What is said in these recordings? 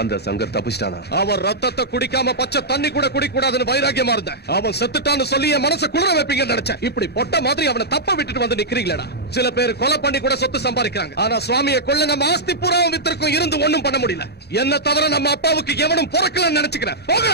அந்த சங்கர் தப்பிச்சிட்டானா? அவன் ரத்தத்தை குடிக்காம பச்சை தண்ணி கூட குடிக்க கூடாதுன்னு வைராகியமா இருந்த அவன் செத்துட்டான்னு சொல்லி என் மனசை குளிர வைப்பீங்கன்னு நினைச்சேன். இப்படி பொட்ட மாதிரி அவனை தப்ப விட்டுட்டு வந்து நிக்கிறீங்களா? சில பேர் கொலை பண்ணி கூட சொத்து சம்பாதிக்கிறாங்க. ஆனா சுவாமியை கொள்ள நம்ம ஆஸ்தி பூராவும் வித்திருக்கும் இருந்து ஒண்ணும் பண்ண முடியல. என்ன தவிர நம்ம அப்பாவுக்கு எவனும் பிறக்கலன்னு நினைச்சுக்கிறேன். போக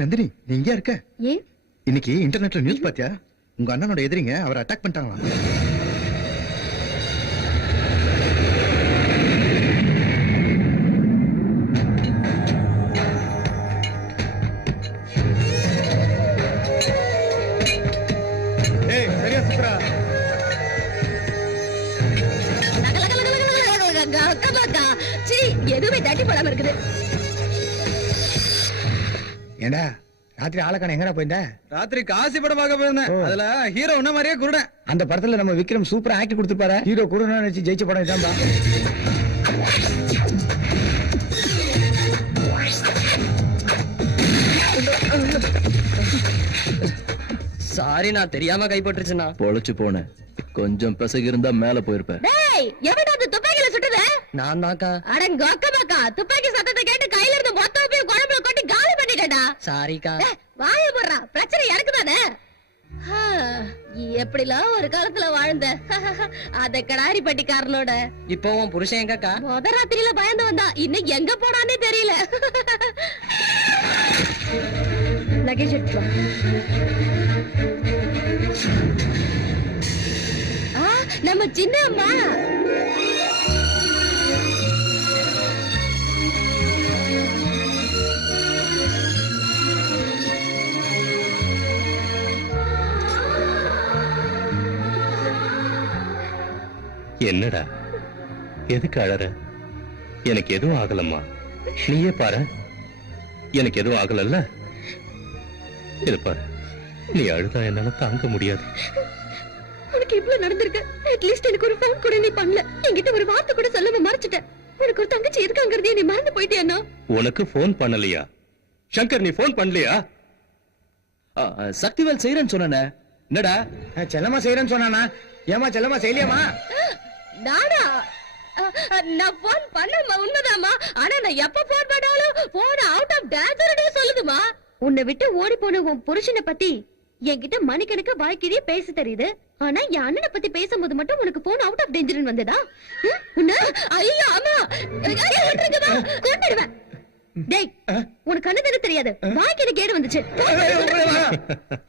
நந்தினி, நீ இங்க இருக்க? இன்னைக்கு இன்டர்நெட்ல நியூஸ் பாத்தியா? உங்க அண்ணனோட எதிரிங்க அவரை அட்டாக் பண்ணிட்டாங்களாம். எதுவுமே தட்டி போடாம இருக்குது. ஏண்டா ராத்திரி ஆளக்கான எங்கடா போயிருந்த? ராத்திரி காசி படம் பார்க்க போயிருந்தேன். அதுல ஹீரோ உன்ன மாதிரியே குருடன். அந்த படத்துல நம்ம விக்ரம் சூப்பரா ஆக்ட் கொடுத்துப்பாரு. ஹீரோ குருடன் நினைச்சு ஜெயிச்ச படம் இதான்பா. சாரி நான் தெரியாம கைப்பற்றுச்சுண்ணா. பொழைச்சு போனேன். கொஞ்சம் பிசகு இருந்தா மேல போயிருப்பேன். டேய் எவன்டா அந்த துப்பாக்கில சுட்டது? நான் தான்க்கா. அடங்க அக்கமாக்கா துப்பாக்கி சத்தத்தை கேட்டு கையில இருந்து மொத்த போய் குழம்புல கொட்டி காலி பண்ணிட்டேன்டா. சாரிக்கா. வாய போடுறா பிரச்சனை எனக்கு தானே. எப்படிலாம் ஒரு காலத்துல வாழ்ந்த அத கடாரி பட்டிக்காரனோட. இப்போ உன் புருஷன் எங்கக்கா? முத ராத்திரியில பயந்து வந்தா இன்னும் எங்க போனானே தெரியல. லக்கேஜ் எடுத்து வா. நம்ம சின்ன அம்மா. என்னடா எதுக்கு அழற? எனக்கு எதுவும் ஆகலம்மா, நீயே பாரு. எனக்கு எதுவும் ஆகலல்ல. இது பாரு, நீ அழுதா என்னால தாங்க முடியாது. உனக்கு இவ்வளவு நடந்திருக்கு. அட்லீஸ்ட் எனக்கு ஒரு ஃபோன் கூட நீ பண்ணல. என்கிட்ட ஒரு வார்த்தை கூட சொல்லாம மறைச்சிட்ட. உனக்கு ஒரு தங்கச்சி இருக்காங்கறதே நீ மறந்து போயிட்டியானோ? உனக்கு போன் பண்ணலையா? சங்கர், நீ போன் பண்ணலையா? சக்திவேல் செய்யறேன்னு சொன்னே. என்னடா செல்லமா செய்யறேன்னு சொன்னானா? ஏமா செல்லமா செய்யலையாமா? நானா? நான் போன் பண்ணமா உண்மைதாமா. ஆனா நான் எப்ப போன் பண்ணாலும் போன் அவுட் ஆஃப் டேஞ்சர்னே சொல்லுதுமா. உன்னை விட்டு ஓடி போன உன் புருஷனை பத்தி என்கிட்ட மணிக்கணக்கு வாய்க்கிறியே பேச தெரியுது. ஆனா என் அண்ணனை பத்தி பேசும்போது மட்டும் உனக்கு போன் அவுட் ஆஃப் டேஞ்சர்னு வந்ததா? ஐயோ ஆமா, கொண்டுடுவேன். டேய் உனக்கு கண்ணு தானே தெரியாது. வாய்க்கு கேடு வந்துச்சு.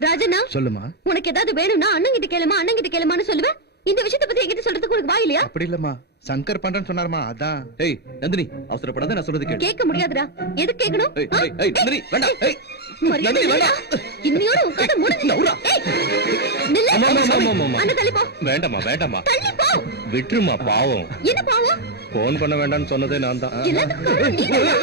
ராஜண்ணா சொல்லுமா. உனக்கு ஏதாவது வேணும்னா அண்ணன் கிட்ட கேளுமா, அண்ணன் கிட்ட கேளுமான்னு சொல்லுவேன். இந்த விஷயத்தை பத்தி என்கிட்ட சொல்றதுக்கு உனக்கு வாய் இல்லையா? அப்படி இல்லம்மா, சங்கர் பண்றேன்னு சொன்னாருமா, அதான். ஏய் நந்தினி, அவசரப்படாத, நான் சொல்றது கேளு. கேட்க முடியாதுடா. எதுக்கு கேட்கணும்? ஏய் ஏய் ஏய் நந்தினி வேண்டாம். ஏய் மரியாதை நந்தினி இல்லடா. இன்னையோட உன் கதை முடிஞ்சு. ஏய் நில்லு. ஆமா, ஆமா, ஆமா, ஆமா, ஆமா. அண்ணா தள்ளி போ. வேண்டாமா வேண்டாமா, தள்ளி போ. விட்டுருமா, பாவம். என்ன பாவம்? போன் பண்ண வேண்டாம்னு சொன்னதே நான் தான். எல்லாத்துக்கும் காரணம் நீ தானா?